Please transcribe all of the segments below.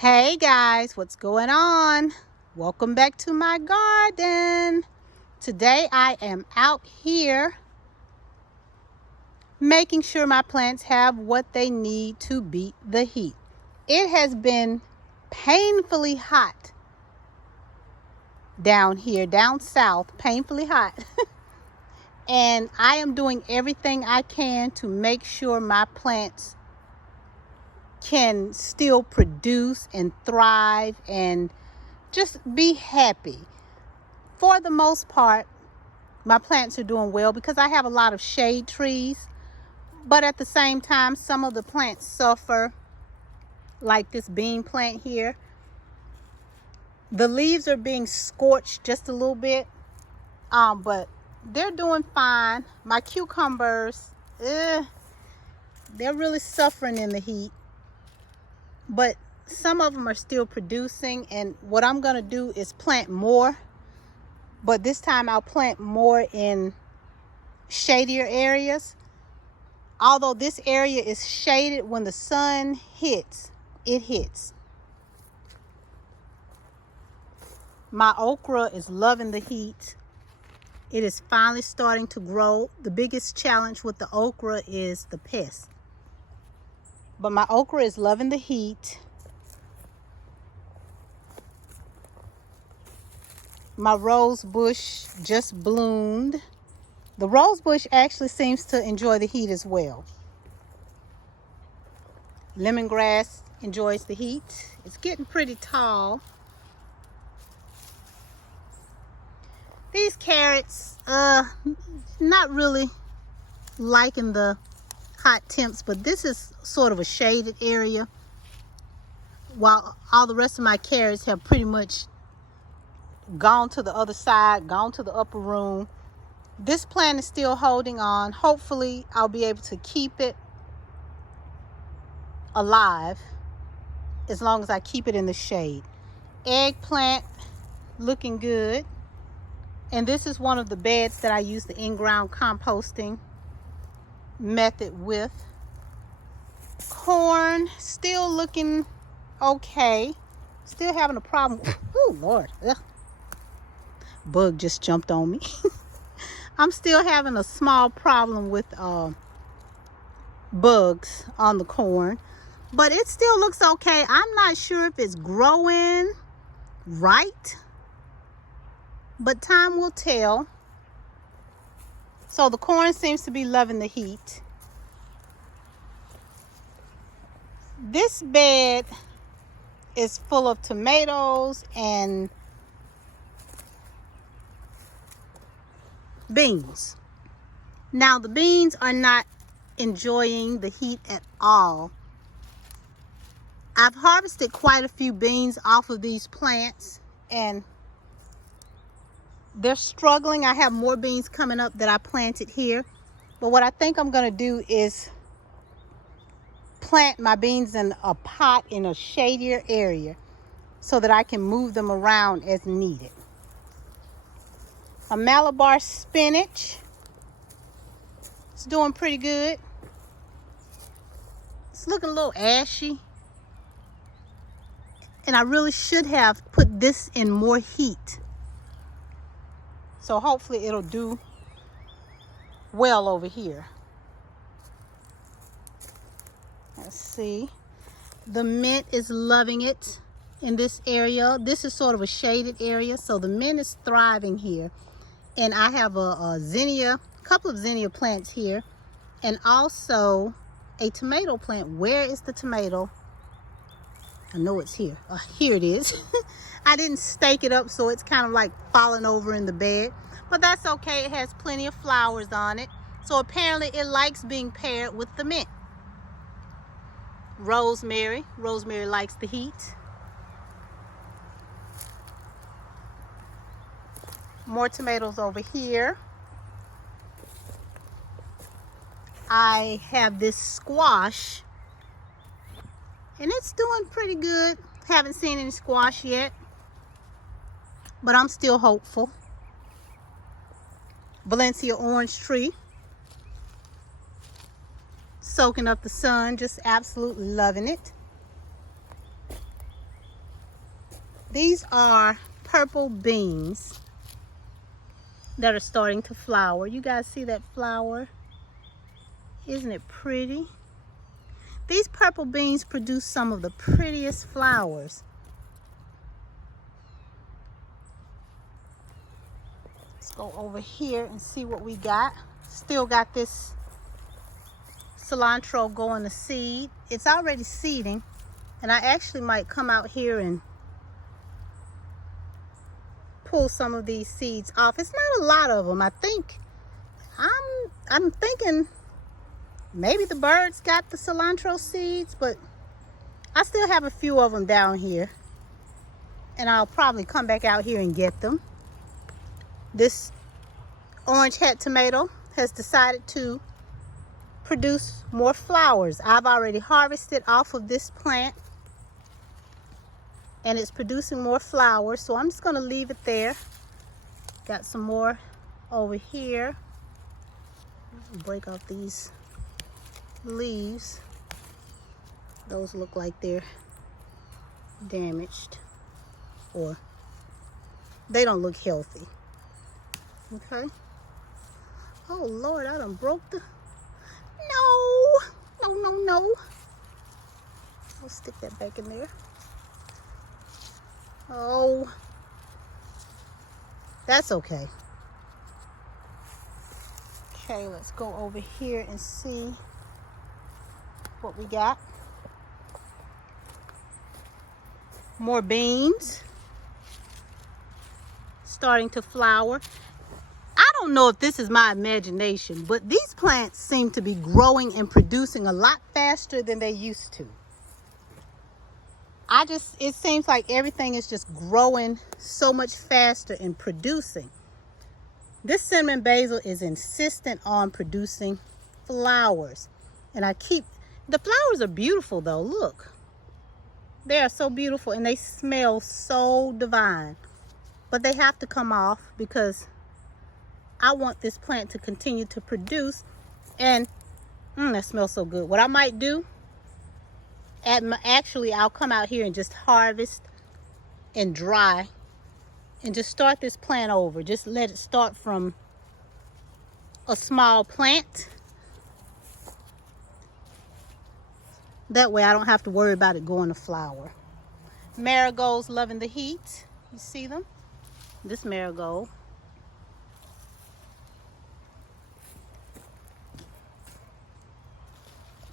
Hey guys, what's going on? Welcome back to my garden. Today I am out here making sure my plants have what they need to beat the heat. It has been painfully hot down here, down south, painfully hot. And I am doing everything I can to make sure my plants can still produce and thrive and just be happy. For the most part, my plants are doing well because I have a lot of shade trees, but at the same time, some of the plants suffer, like this bean plant here. The leaves are being scorched just a little bit, but they're doing fine. My cucumbers, they're really suffering in the heat, but some of them are still producing, and what I'm going to do is plant more, but this time I'll plant more in shadier areas. Although this area is shaded, when the sun hits, it hits. My okra is loving the heat. It is finally starting to grow. The biggest challenge with the okra is the pests. But my okra is loving the heat. My rose bush just bloomed. The rose bush actually seems to enjoy the heat as well. Lemongrass enjoys the heat. It's getting pretty tall. These carrots, not really liking the hot temps, but this is sort of a shaded area, while all the rest of my carrots have pretty much gone to the other side, gone to the upper room. This plant is still holding on. Hopefully I'll be able to keep it alive as long as I keep it in the shade. Eggplant looking good. And this is one of the beds that I use the in-ground composting method with. Corn still looking okay. Still having a problem. Oh Lord. Ugh. Bug just jumped on me. I'm still having a small problem with bugs on the corn, but it still looks okay. I'm not sure if it's growing right, but time will tell. So the corn seems to be loving the heat. This bed is full of tomatoes and beans. Now the beans are not enjoying the heat at all. I've harvested quite a few beans off of these plants and they're struggling. I have more beans coming up that I planted here, but what I think I'm going to do is plant my beans in a pot in a shadier area so that I can move them around as needed. A Malabar spinach, it's doing pretty good. It's looking a little ashy, and I really should have put this in more heat, so hopefully it'll do well over here. Let's see. The mint is loving it in this area. This is sort of a shaded area, so the mint is thriving here. And I have a zinnia, a couple of zinnia plants here, and also a tomato plant. Where is the tomato? I know it's here. Here it is. I didn't stake it up, so it's kind of like falling over in the bed, but that's okay. It has plenty of flowers on it, so apparently it likes being paired with the mint. Rosemary likes the heat. More tomatoes over here. I have this squash, and it's doing pretty good. Haven't seen any squash yet, but I'm still hopeful. Valencia orange tree, soaking up the sun, just absolutely loving it. These are purple beans that are starting to flower. You guys see that flower? Isn't it pretty? These purple beans produce some of the prettiest flowers. Let's go over here and see what we got. Still got this cilantro going to seed. It's already seeding, and I actually might come out here and pull some of these seeds off. It's not a lot of them. I think I'm thinking maybe the birds got the cilantro seeds, but I still have a few of them down here, and I'll probably come back out here and get them. This orange head tomato has decided to produce more flowers. I've already harvested off of this plant, and it's producing more flowers, so I'm just going to leave it there. Got some more over here. Break off these leaves. Those look like they're damaged, or they don't look healthy. Okay. Oh Lord, I done broke the... No. I'll stick that back in there. Oh, that's okay. Okay, let's go over here and see what we got. More beans starting to flower. I don't know if this is my imagination, but these plants seem to be growing and producing a lot faster than they used to. It seems like everything is just growing so much faster and producing. This cinnamon basil is insistent on producing flowers. And the flowers are beautiful though, look. They are so beautiful and they smell so divine. But they have to come off because I want this plant to continue to produce. And that smells so good. What I might do, actually I'll come out here and just harvest and dry and just start this plant over. Just let it start from a small plant. That way I don't have to worry about it going to flower. Marigolds loving the heat. You see them? This marigold.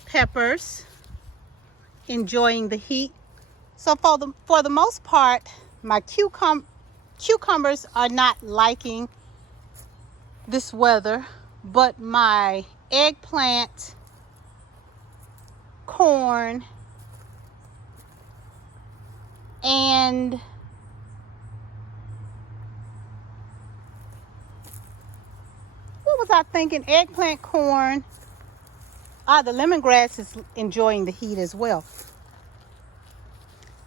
Peppers enjoying the heat. So for the most part, my cucumbers are not liking this weather, but my eggplant, corn, and what was I thinking? Eggplant, corn. The lemongrass is enjoying the heat as well.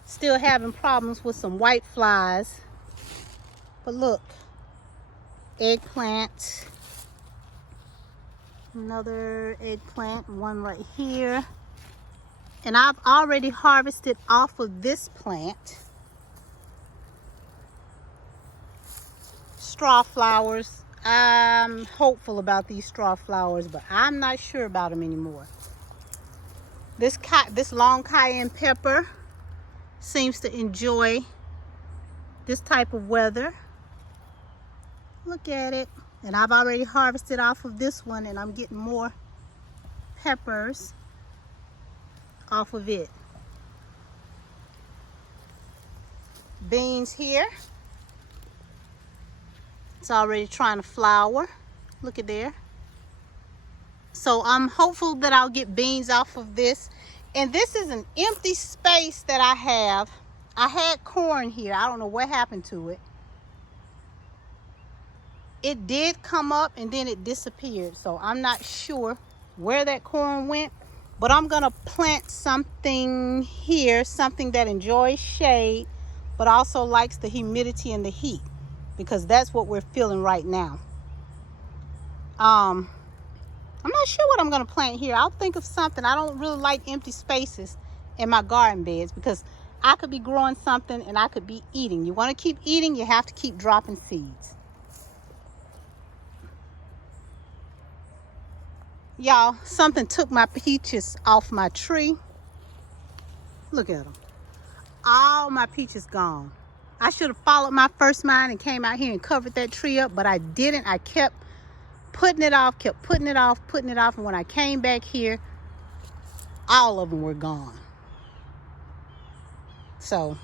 Still having problems with some white flies. But look, eggplant, another eggplant, one right here. And I've already harvested off of this plant. Straw flowers. I'm hopeful about these straw flowers, but I'm not sure about them anymore. This long cayenne pepper seems to enjoy this type of weather. Look at it. And I've already harvested off of this one, and I'm getting more peppers off of it. Beans here. It's already trying to flower. Look at there. So I'm hopeful that I'll get beans off of this. And this is an empty space that I have. I had corn here. I don't know what happened to it. It did come up and then it disappeared. So I'm not sure where that corn went. But I'm going to plant something here. Something that enjoys shade, but also likes the humidity and the heat. Because that's what we're feeling right now. I'm not sure what I'm going to plant here. I'll think of something. I don't really like empty spaces in my garden beds because I could be growing something and I could be eating. You want to keep eating, you have to keep dropping seeds. Y'all, something took my peaches off my tree. Look at them. All my peaches gone. I should have followed my first mind and came out here and covered that tree up, but I didn't. I kept putting it off, kept putting it off, and when I came back here, all of them were gone. So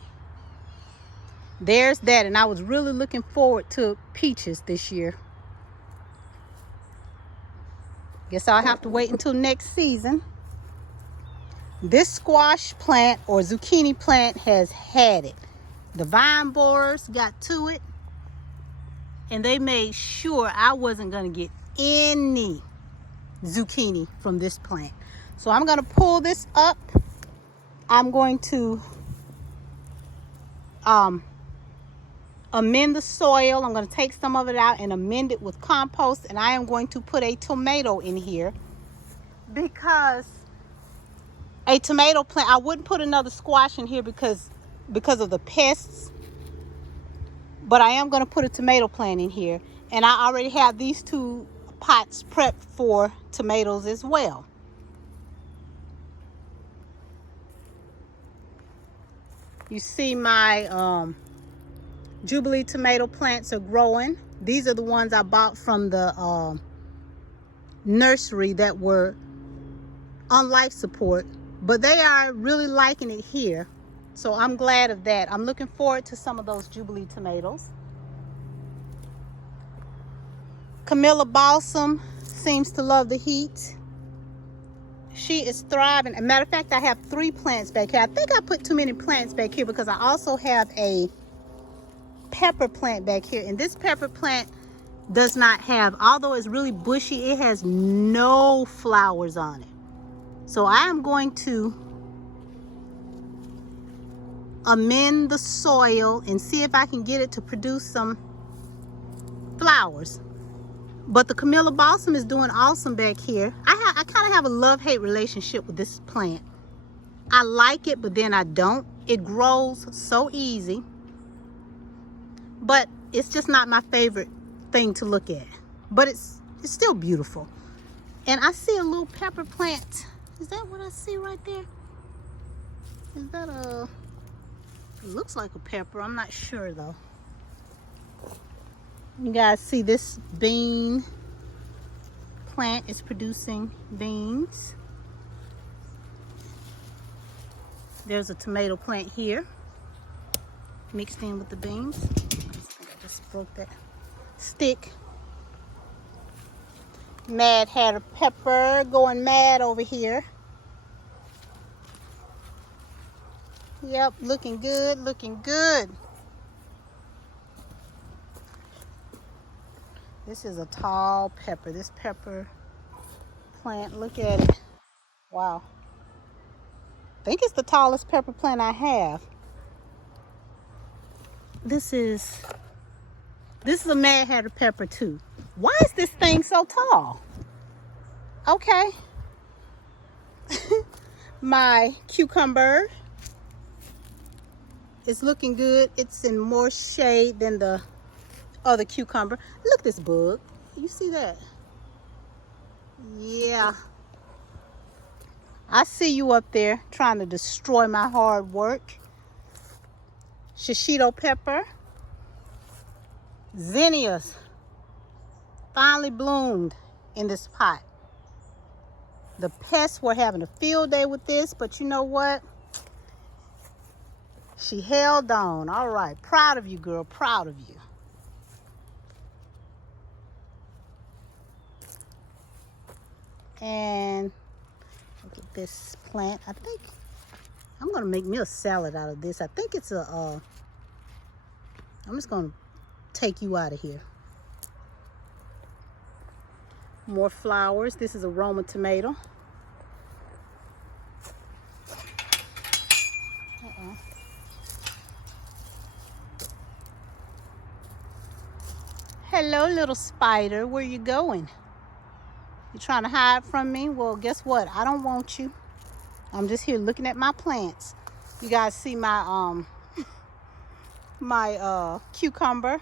there's that, and I was really looking forward to peaches this year. Guess I'll have to wait until next season. This squash plant or zucchini plant has had it. The vine borers got to it, and they made sure I wasn't going to get any zucchini from this plant. So I'm going to pull this up. I'm going to amend the soil. I'm going to take some of it out and amend it with compost, and I am going to put a tomato in here because a tomato plant, I wouldn't put another squash in here because of the pests, but I am going to put a tomato plant in here, and I already have these 2 pots prepped for tomatoes as well. You see my Jubilee tomato plants are growing. These are the ones I bought from the nursery that were on life support, but they are really liking it here. So I'm glad of that. I'm looking forward to some of those Jubilee tomatoes. Camilla Balsam seems to love the heat. She is thriving. As a matter of fact, I have 3 plants back here. I think I put too many plants back here because I also have a pepper plant back here. And this pepper plant does not have, although it's really bushy, it has no flowers on it. So I am going to amend the soil and see if I can get it to produce some flowers. But the Camilla Balsam is doing awesome back here. I kind of have a love-hate relationship with this plant. I like it, but then I don't. It grows so easy. But it's just not my favorite thing to look at. But it's still beautiful. And I see a little pepper plant. Is that what I see right there? Is that a... It looks like a pepper. I'm not sure though. You guys see this bean plant is producing beans. There's a tomato plant here mixed in with the beans. I just broke that stick. Mad Hatter pepper going mad over here. Yep, looking good, looking good. This is a tall pepper. This pepper plant, look at it. Wow. I think it's the tallest pepper plant I have. This is a Mad Hatter pepper too. Why is this thing so tall? Okay. My cucumber is looking good. It's in more shade than the other cucumber. Look at this bug. You see that? Yeah. I see you up there trying to destroy my hard work. Shishito pepper. Zinnias finally bloomed in this pot. The pests were having a field day with this, but you know what? She held on. All right. Proud of you, girl. Proud of you. And look at this plant. I think I'm going to make me a salad out of this. I think it's a, I'm just going to take you out of here. More flowers. This is a Roma tomato. Hello, little spider. Where you going? You trying to hide from me? Well, guess what? I don't want you. I'm just here looking at my plants. You guys see my cucumber.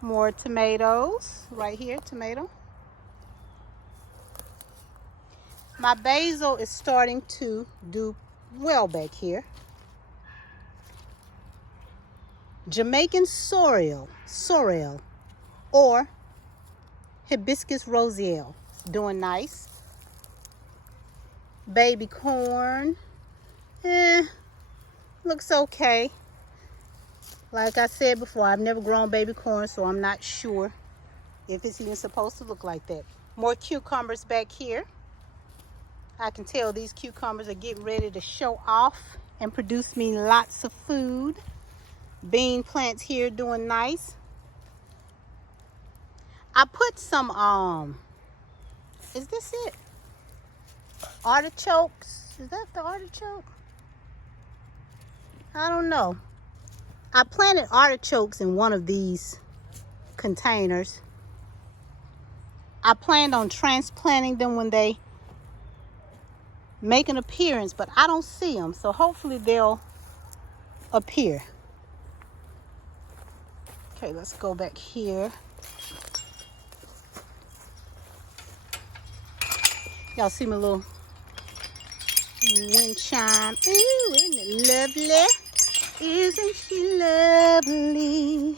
More tomatoes right here, tomato. My basil is starting to do well back here. Jamaican sorrel or hibiscus roselle, doing nice. Baby corn, looks okay. Like I said before, I've never grown baby corn, so I'm not sure if it's even supposed to look like that. More cucumbers back here. I can tell these cucumbers are getting ready to show off and produce me lots of food. Bean plants here doing nice. I put some, is this it? Artichokes. Is that the artichoke? I don't know. I planted artichokes in one of these containers. I planned on transplanting them when they make an appearance, but I don't see them, so hopefully they'll appear. Okay, let's go back here. Y'all see my little wind chime? Ooh, isn't it lovely? Isn't she lovely?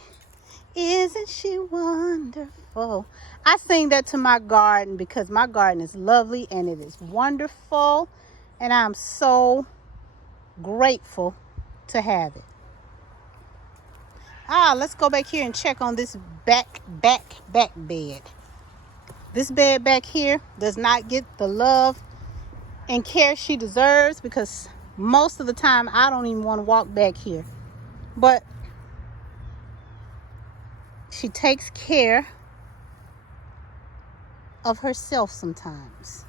Isn't she wonderful? I sing that to my garden because my garden is lovely and it is wonderful, and I'm so grateful to have it. Let's go back here and check on this back bed. This bed back here does not get the love and care she deserves because most of the time I don't even want to walk back here. But she takes care of herself sometimes.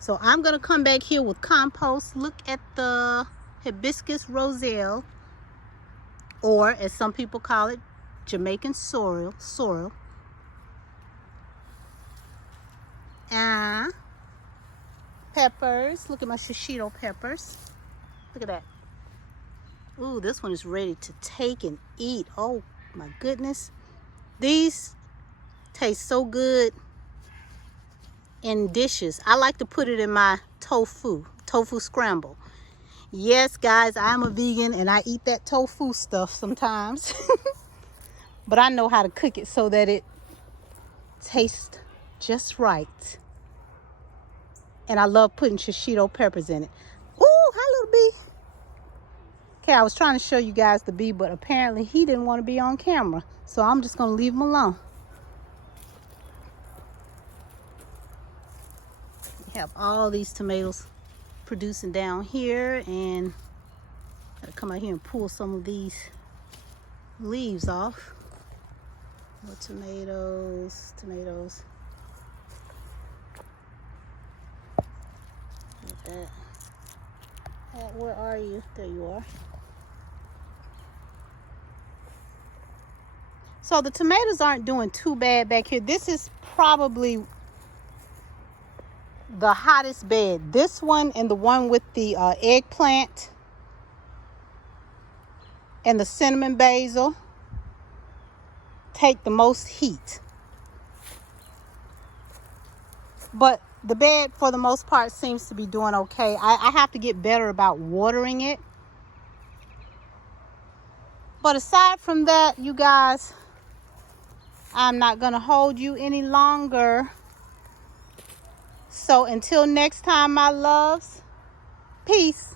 So I'm going to come back here with compost. Look at the hibiscus roselle, or as some people call it, Jamaican sorrel. Peppers. Look at my shishito peppers. Look at that. Ooh, this one is ready to take and eat. Oh my goodness. These taste so good in dishes. I like to put it in my tofu scramble. Yes, guys, I'm a vegan and I eat that tofu stuff sometimes. But I know how to cook it so that it tastes just right. And I love putting shishito peppers in it. Ooh, hi, little bee. Okay, I was trying to show you guys the bee, but apparently he didn't want to be on camera. So I'm just going to leave him alone. We have all these tomatoes producing down here, and I'll come out here and pull some of these leaves off. More tomatoes. Look at that. Where are you? There you are. So the tomatoes aren't doing too bad back here. This is probably the hottest bed. This one and the one with the eggplant and the cinnamon basil take the most heat. But the bed, for the most part, seems to be doing okay. I have to get better about watering it. But aside from that, you guys, I'm not going to hold you any longer. So until next time, my loves, peace.